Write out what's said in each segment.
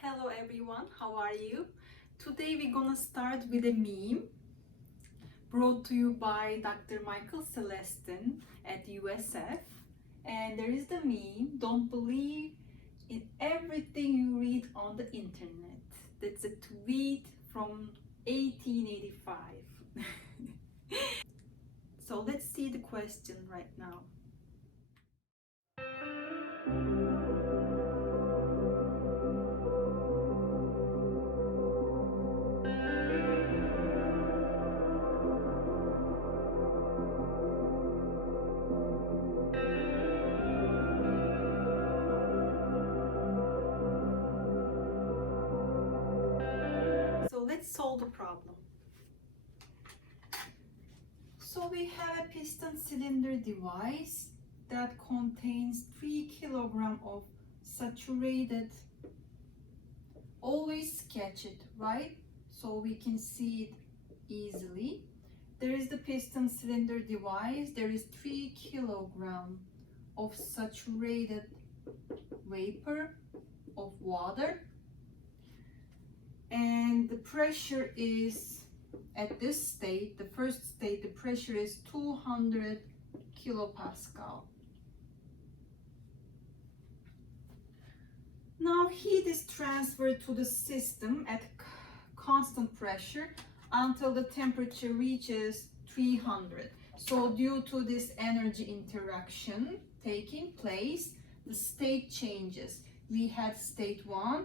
Hello everyone, how are you? Today we're gonna start with a meme brought to you by Dr. Michael Celestin at USF. And there is the meme, don't believe in everything you read on the internet. That's a tweet from 1885. So let's see the question right now. So let's solve the problem. So we have a piston cylinder device that contains 3 kilograms of saturated, always sketch it, right? So we can see it easily. There is the piston cylinder device, there is 3 kilograms of saturated vapor of water, and the pressure is at this state, the first state, the pressure is 200 kilopascal. Now heat is transferred to the system at constant pressure until the temperature reaches 300. So due to this energy interaction taking place, the state changes. We had state 1.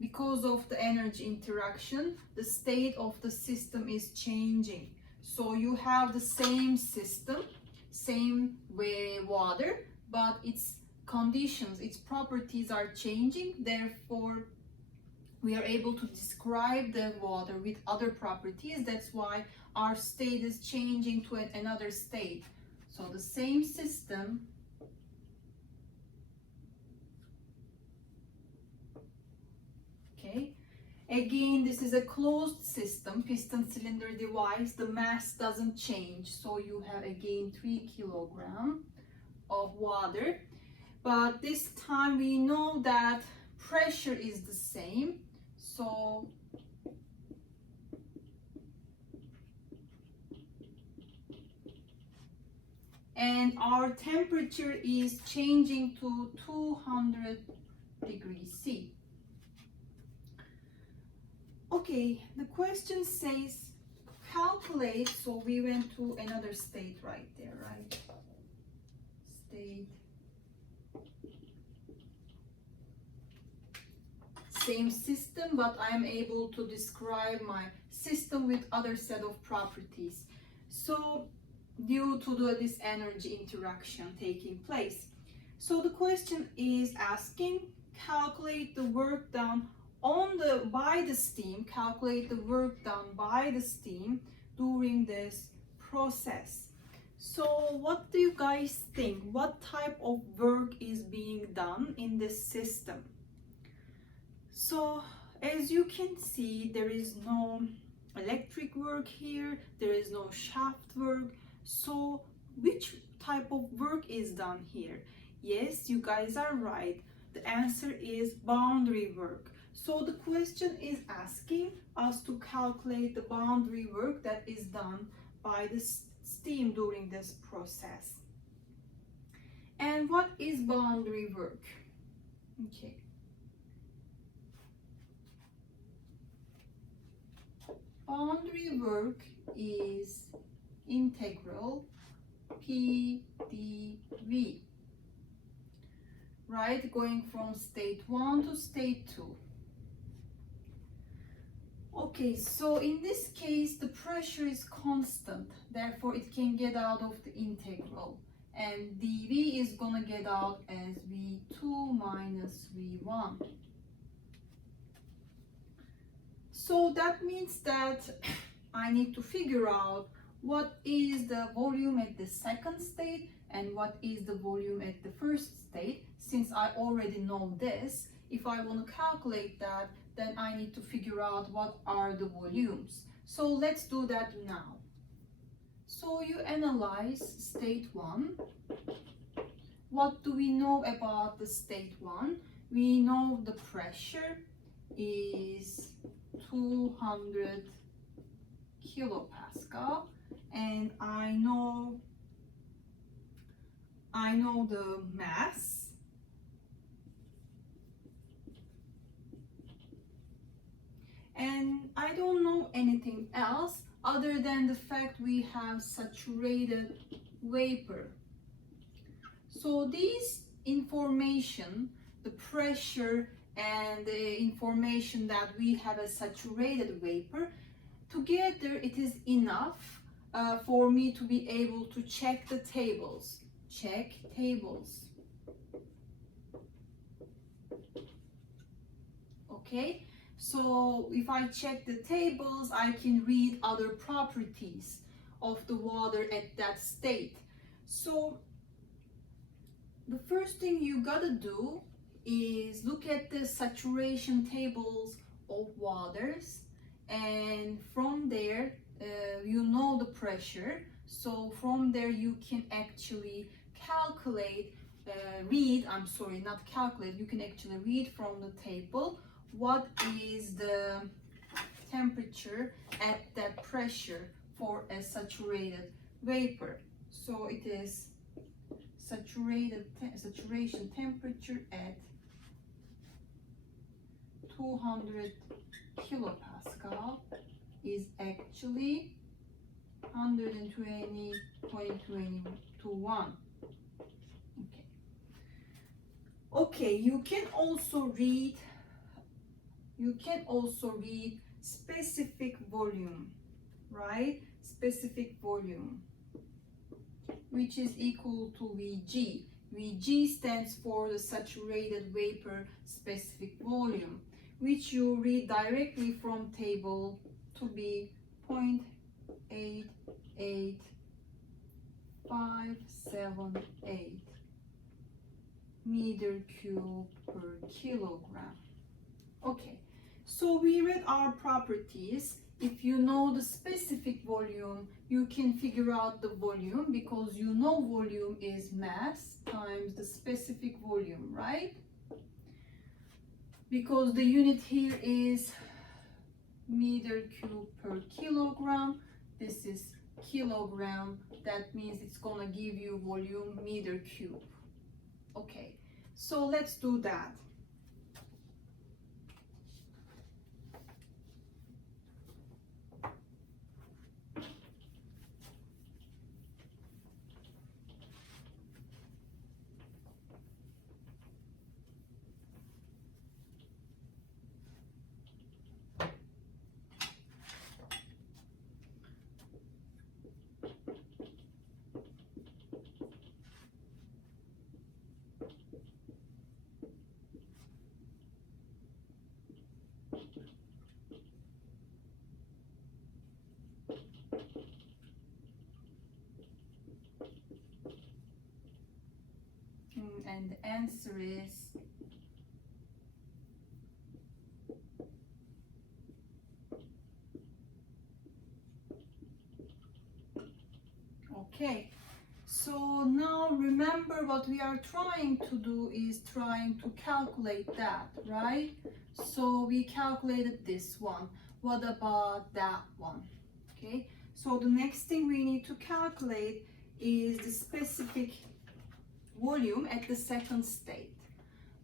Because of the energy interaction, the state of the system is changing. So you have the same system, same way water, but its conditions, its properties are changing. Therefore, we are able to describe the water with other properties. That's why our state is changing to another state. So the same system, okay. Again, this is a closed system, piston cylinder device. The mass doesn't change. So you have again 3 kilograms of water. But this time we know that pressure is the same. So and our temperature is changing to 200 degrees C. Okay, the question says calculate, so we went to another state right there, right? State. Same system, but I am able to describe my system with other set of properties. So due to this energy interaction taking place. So the question is asking calculate the work done by the steam, calculate the work done by the steam during this process. So what do you guys think? What type of work is being done in this system? So as you can see, there is no electric work here, there is no shaft work. So which type of work is done here? Yes, you guys are right. The answer is boundary work. So the question is asking us to calculate the boundary work that is done by the steam during this process. And what is boundary work? Okay. Boundary work is integral P dV, right? Going from state 1 to state 2. Okay, so in this case, the pressure is constant. Therefore, it can get out of the integral. And dV is gonna get out as V2 minus V1. So that means that I need to figure out what is the volume at the second state and what is the volume at the first state. Since I already know this, if I want to calculate that, then I need to figure out what are the volumes. So let's do that now. So you analyze state 1. What do we know about the state 1? We know the pressure is 200 kilopascal, and I know the mass, and I don't know anything else other than the fact we have saturated vapor. So these information, the pressure and the information that we have a saturated vapor, together it is enough for me to be able to check the tables. Check tables. Okay, so if I check the tables, I can read other properties of the water at that state. So the first thing you gotta do is look at the saturation tables of waters, and from there you know the pressure, so from there you can actually calculate, you can actually read from the table what is the temperature at that pressure for a saturated vapor. So it is saturation temperature at 200 kilopascal is actually 120.21. Okay, you can also read specific volume, right? Specific volume, which is equal to Vg. Vg stands for the saturated vapor specific volume, which you read directly from table to be 0.88578 meter cube per kilogram. Okay, so we read our properties. If you know the specific volume, you can figure out the volume, because you know volume is mass times the specific volume, right? Because the unit here is meter cube per kilogram. This is kilogram. That means it's gonna give you volume meter cube. Okay, so let's do that. And the answer is okay. So now remember, what we are trying to do is trying to calculate that, right? So we calculated this one. What about that one? Okay, so the next thing we need to calculate is the specific volume at the second state,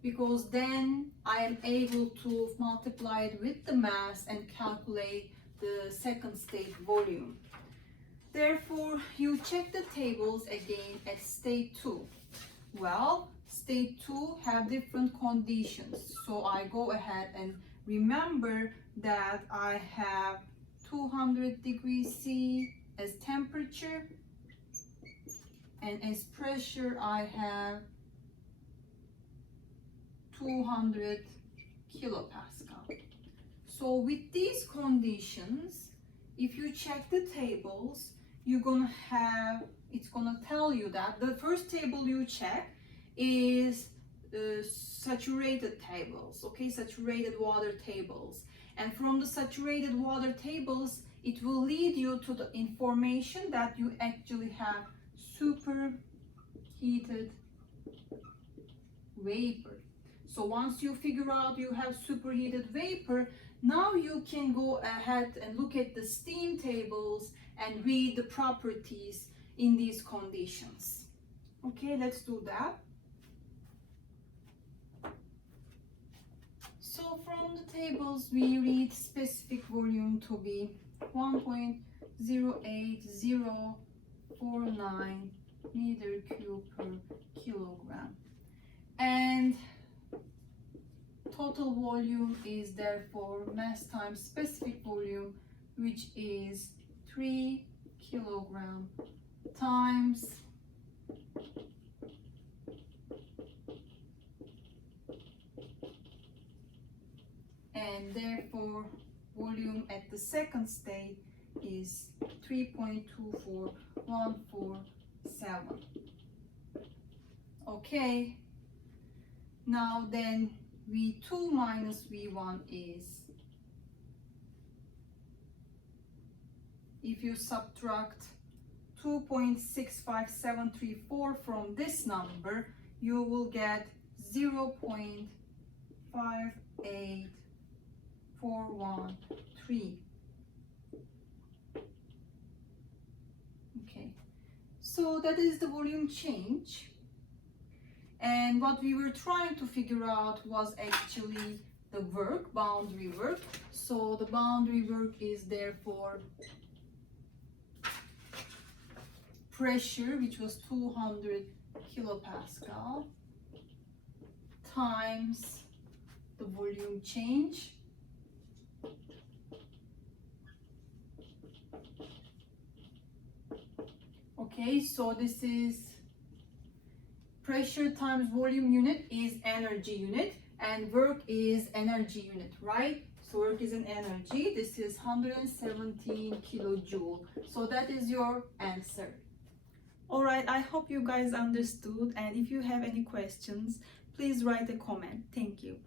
because then I am able to multiply it with the mass and calculate the second state volume. Therefore, you check the tables again at state 2. Well, state 2 have different conditions, so I go ahead and remember that I have 200 degrees C as temperature, and as pressure I have 200 kilopascal. So with these conditions, if you check the tables, it's gonna tell you that the first table you check is saturated tables, okay, saturated water tables. And from the saturated water tables, it will lead you to the information that you actually have superheated vapor. So once you figure out you have superheated vapor, now you can go ahead and look at the steam tables and read the properties in these conditions. Okay, let's do that. So from the tables we read specific volume to be 1.08049 meter cube per kilogram, and total volume is therefore mass times specific volume, which is 3 kilogram times and therefore volume at the second state is 3.24147. Okay, now then V2 minus V1 is, if you subtract 2.65734 from this number, you will get 0.58413. Okay, so that is the volume change. And what we were trying to figure out was actually the work, boundary work. So the boundary work is therefore pressure, which was 200 kilopascal, times the volume change, okay, so this is pressure times volume unit is energy unit, and work is energy unit, right? So work is an energy. This is 117 kilojoule. So that is your answer. All right, I hope you guys understood, and if you have any questions, please write a comment. Thank you.